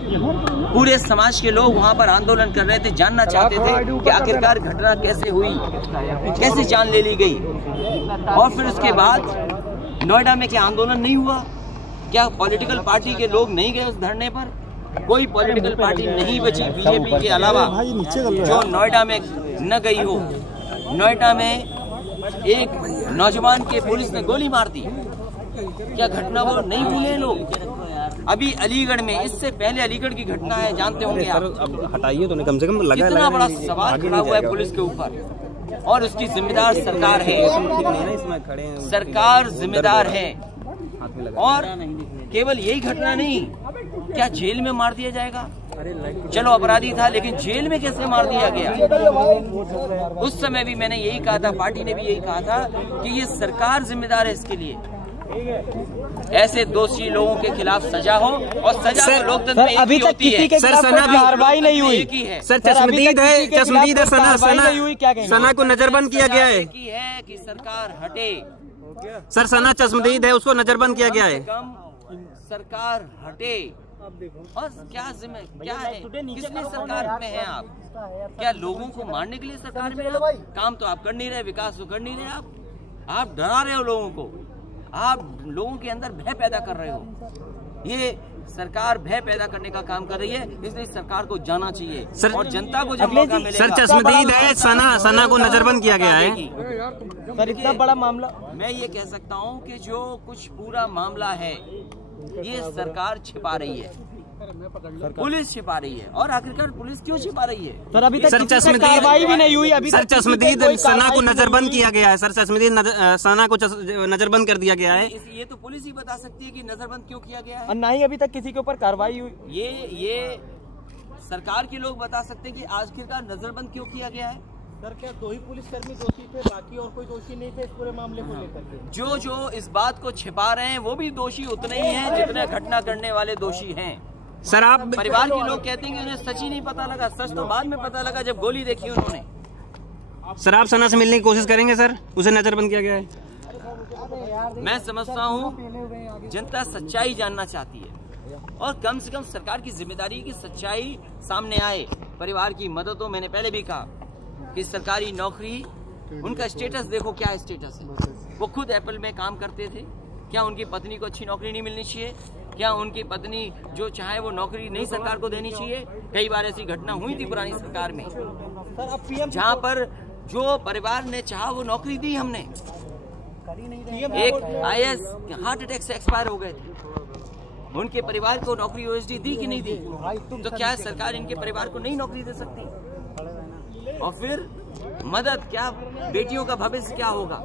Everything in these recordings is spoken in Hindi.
पूरे समाज के लोग वहां पर आंदोलन कर रहे थे, जानना चाहते थे कि आखिरकार घटना कैसे हुई, कैसे जान ले ली गई। और फिर उसके बाद नोएडा में क्या आंदोलन नहीं हुआ? क्या पॉलिटिकल पार्टी के लोग नहीं गए उस धरने पर? कोई पॉलिटिकल पार्टी नहीं बची बीजेपी के अलावा जो नोएडा में न गई हो। नोएडा में एक नौजवान के पुलिस ने गोली मार दी, क्या घटना वो नहीं भूले लोग? अभी अलीगढ़ में, इससे पहले अलीगढ़ की घटना है, जानते होंगे आप। हटाइए तो कम से कम लगा, कितना बड़ा सवाल खड़ा हुआ है पुलिस के ऊपर, और उसकी जिम्मेदार सरकार है। सरकार जिम्मेदार है। और केवल यही घटना नहीं, क्या जेल में मार दिया जाएगा? चलो अपराधी था, लेकिन जेल में कैसे मार दिया गया? उस समय भी मैंने यही कहा था, पार्टी ने भी यही कहा था कि ये सरकार जिम्मेदार है इसके लिए। ऐसे दोषी लोगों के खिलाफ सजा हो, और सजा तो लोकतंत्र में अभी तक किसी के खिलाफ कार्रवाई नहीं हुई है। सर चश्मदीद है, सना को नजरबंद किया गया है कि सरकार हटे। सर सना चश्मदीद है, उसको नजरबंद किया गया है। सरकार हटे। और क्या है, किसने सरकार में है आप? क्या लोगों को मारने के लिए सरकार में आप? काम तो आप कर नहीं रहे, विकास तो कर नहीं रहे। आप डरा रहे हो लोगों को, आप लोगों के अंदर भय पैदा कर रहे हो। ये सरकार भय पैदा करने का काम कर रही है, इसलिए सरकार को जाना चाहिए सर, और जनता को जब मौका मिलेगा। सर चश्मदीद है, सना को नजरबंद किया गया है। सर इतना बड़ा मामला, मैं ये कह सकता हूँ कि जो कुछ पूरा मामला है ये सरकार छिपा रही है, पुलिस छिपा रही है। और आखिरकार पुलिस क्यों छिपा रही है? सर अभी तक कार्रवाई भी नहीं हुई। अभी सर चश्मदीद सना को नजरबंद किया गया है। सर चश्मदीद सना को नजरबंद कर दिया गया है। ये तो पुलिस ही बता सकती है कि नजरबंद क्यों किया गया है। और ना ही अभी तक किसी के ऊपर कार्रवाई हुई। ये सरकार के लोग बता सकते हैं कि आखिरकार नजरबंद क्यों किया गया है। सर क्या 2 ही पुलिसकर्मी दोषी थे, बाकी और कोई दोषी नहीं थे इस पूरे मामले को लेकर? जो इस बात को छिपा रहे हैं वो भी दोषी उतने ही हैं जितने घटना करने वाले दोषी हैं। सर आप परिवार के लोग कहते हैं कि उन्हें सच ही नहीं पता लगा। सच तो बाद में पता लगा जब गोली देखी उन्होंने। सर आप सना से मिलने की कोशिश करेंगे? सर उसे नजरबंद किया गया है। मैं समझता हूँ जनता सच्चाई जानना चाहती है, और कम से कम सरकार की जिम्मेदारी की सच्चाई सामने आए। परिवार की मदद हो। मैंने पहले भी कहा कि सरकारी नौकरी, उनका स्टेटस देखो, क्या स्टेटस है। वो खुद एप्पल में काम करते थे। क्या उनकी पत्नी को अच्छी नौकरी नहीं मिलनी चाहिए? क्या उनकी पत्नी जो चाहे वो नौकरी नहीं सरकार को देनी चाहिए? कई बार ऐसी घटना हुई थी पुरानी सरकार में, जहां पर जो परिवार ने चाहा वो नौकरी दी हमने। एक IAS हार्ट अटैक से एक्सपायर हो गए थे, उनके परिवार को नौकरी OSD दी कि नहीं दी? तो क्या सरकार इनके परिवार को नहीं नौकरी दे सकती? और फिर मदद, क्या बेटियों का भविष्य क्या होगा?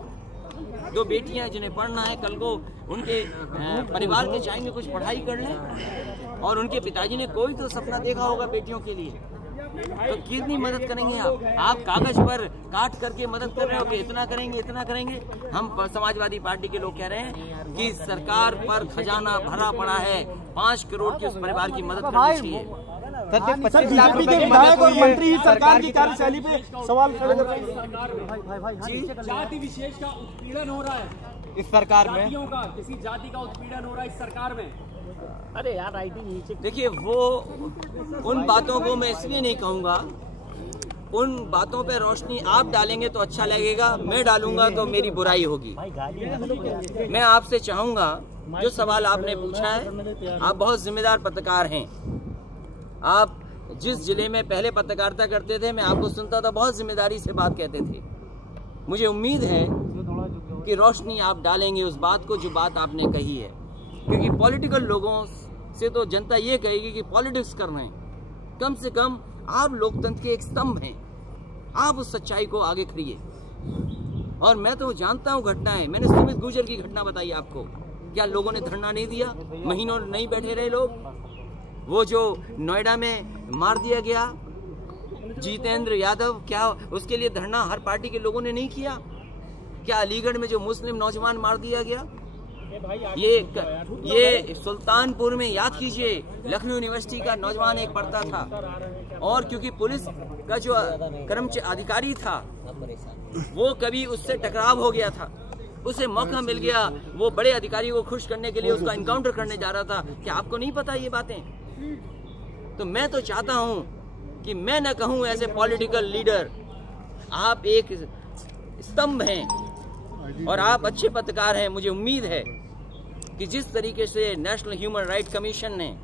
जो बेटियां जिन्हें पढ़ना है, कल को उनके परिवार के चाहेंगे कुछ पढ़ाई कर लें, और उनके पिताजी ने कोई तो सपना देखा होगा बेटियों के लिए, तो कितनी मदद करेंगे आप कागज पर काट करके मदद कर रहे हो कि इतना करेंगे इतना करेंगे। हम समाजवादी पार्टी के लोग कह रहे हैं कि सरकार पर खजाना भरा पड़ा है, 5 करोड़ की उस परिवार की मदद करनी चाहिए। सर 25 लाख रुपए की विधायक और मंत्री ही सरकार की कार्यशैली पे सवाल खड़े कर रहे हैं। जाति विशेष का उत्पीड़न हो रहा है इस सरकार में, किसी जाति का उत्पीड़न हो रहा है इस सरकार में। अरे यार राइटिंग नीचे। देखिए, वो उन बातों को मैं इसलिए नहीं कहूँगा, उन बातों पे रोशनी आप डालेंगे तो अच्छा लगेगा, मैं डालूंगा तो मेरी बुराई होगी। मैं आपसे चाहूंगा, जो सवाल आपने पूछा है, आप बहुत जिम्मेदार पत्रकार हैं। आप जिस जिले में पहले पत्रकारिता करते थे, मैं आपको सुनता था, बहुत जिम्मेदारी से बात कहते थे। मुझे उम्मीद है कि रोशनी आप डालेंगे उस बात को जो बात आपने कही है, क्योंकि पॉलिटिकल लोगों से तो जनता ये कहेगी कि पॉलिटिक्स कर रहे हैं। कम से कम आप लोकतंत्र के एक स्तंभ हैं, आप उस सच्चाई को आगे करिए। और मैं तो जानता हूँ घटनाएं, मैंने सुमित गुर्जर की घटना बताई आपको। क्या लोगों ने धरना नहीं दिया? महीनों नहीं बैठे रहे लोग। वो जो नोएडा में मार दिया गया जितेंद्र यादव, क्या उसके लिए धरना हर पार्टी के लोगों ने नहीं किया? क्या अलीगढ़ में जो मुस्लिम नौजवान मार दिया गया, ये सुल्तानपुर में, याद कीजिए, लखनऊ यूनिवर्सिटी का नौजवान एक पढ़ता था, और क्योंकि पुलिस का जो कर्मचारी अधिकारी था वो कभी उससे टकराव हो गया था, उसे मौका मिल गया, वो बड़े अधिकारी को खुश करने के लिए उसका एनकाउंटर करने जा रहा था। क्या आपको नहीं पता ये बातें? तो मैं तो चाहता हूं कि मैं न कहूं ऐसे पॉलिटिकल लीडर, आप एक स्तंभ हैं और आप अच्छे पत्रकार हैं। मुझे उम्मीद है कि जिस तरीके से नेशनल ह्यूमन राइट कमीशन ने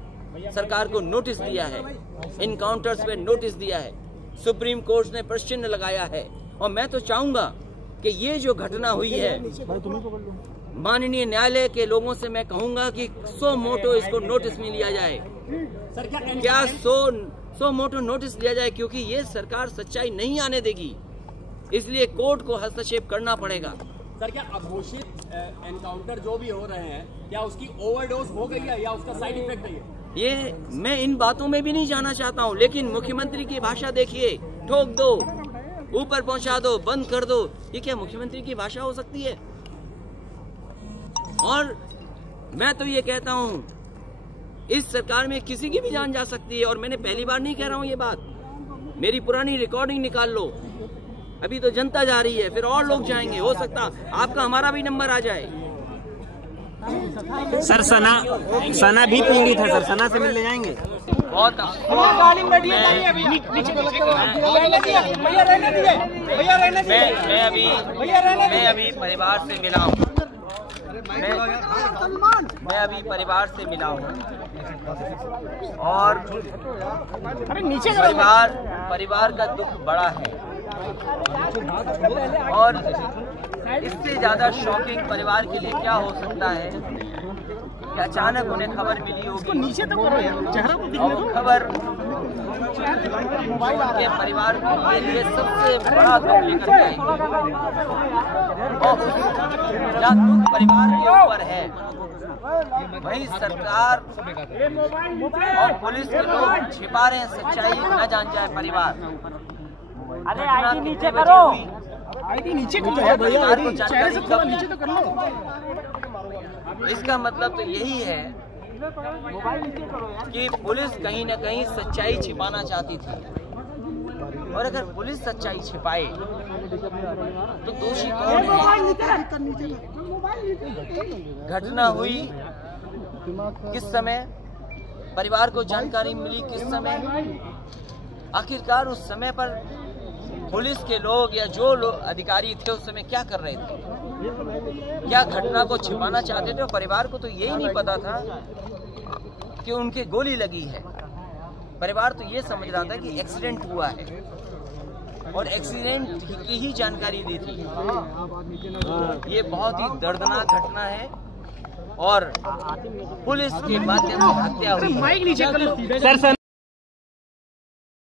सरकार को नोटिस दिया है, इनकाउंटर्स पे नोटिस दिया है, सुप्रीम कोर्ट ने प्रश्न लगाया है, और मैं तो चाहूंगा कि ये जो घटना हुई है, माननीय न्यायालय के लोगों से मैं कहूंगा कि सो मोटो इसको नोटिस में लिया जाए। क्या सो मोटो नोटिस लिया जाए, क्योंकि ये सरकार सच्चाई नहीं आने देगी, इसलिए कोर्ट को हस्तक्षेप करना पड़ेगा। सर, क्या अघोषित एनकाउंटर जो भी हो रहे हैं, क्या उसकी ओवरडोज हो गई है या उसका साइड इफेक्ट है? ये मैं इन बातों में भी नहीं जाना चाहता हूँ, लेकिन मुख्यमंत्री की भाषा देखिए, ठोक दो, ऊपर पहुंचा दो, बंद कर दो, ये क्या मुख्यमंत्री की भाषा हो सकती है? और मैं तो ये कहता हूँ, इस सरकार में किसी की भी जान जा सकती है, और मैंने पहली बार नहीं कह रहा हूँ ये बात। मेरी पुरानी रिकॉर्डिंग निकाल लो, अभी तो जनता जा रही है, फिर और लोग जाएंगे, हो सकता आपका हमारा भी नंबर आ जाए। सर सना भी पीड़ित है सर, सना से मिलने जाएंगे। बहुत मैं अभी परिवार से मिला हूँ, मैं अभी परिवार से मिला हूँ, और परिवार का दुख बड़ा है, और इससे ज्यादा शॉकिंग परिवार के लिए क्या हो सकता है कि अचानक उन्हें खबर मिली होगी, नीचे तो और खबर उनके परिवार के लिए सबसे बड़ा दुख लेकर के आएगी, और जहाँ दुख परिवार के ऊपर है, वही सरकार और पुलिस के लोग छिपा रहे हैं, सच्चाई न जान जाए परिवार। अरे आईडी नीचे करो, आईडी नीचे करो भैया, चेहरे से थोड़ा नीचे तो कर लो। इसका मतलब तो यही है कि पुलिस कहीं न कहीं सच्चाई छिपाना चाहती थी, और अगर पुलिस सच्चाई छिपाए तो दोषी कौन है? घटना हुई किस समय, परिवार को जानकारी मिली किस समय, आखिरकार उस समय पर पुलिस के लोग या जो लोग अधिकारी थे उस समय क्या कर रहे थे? क्या घटना को छिपाना चाहते थे? और परिवार को तो यही नहीं पता था कि उनके गोली लगी है। परिवार तो ये समझ रहा था कि एक्सीडेंट हुआ है, और एक्सीडेंट की ही जानकारी दी थी। ये बहुत ही दर्दनाक घटना है, और पुलिस के माध्यम से हत्या हुई है।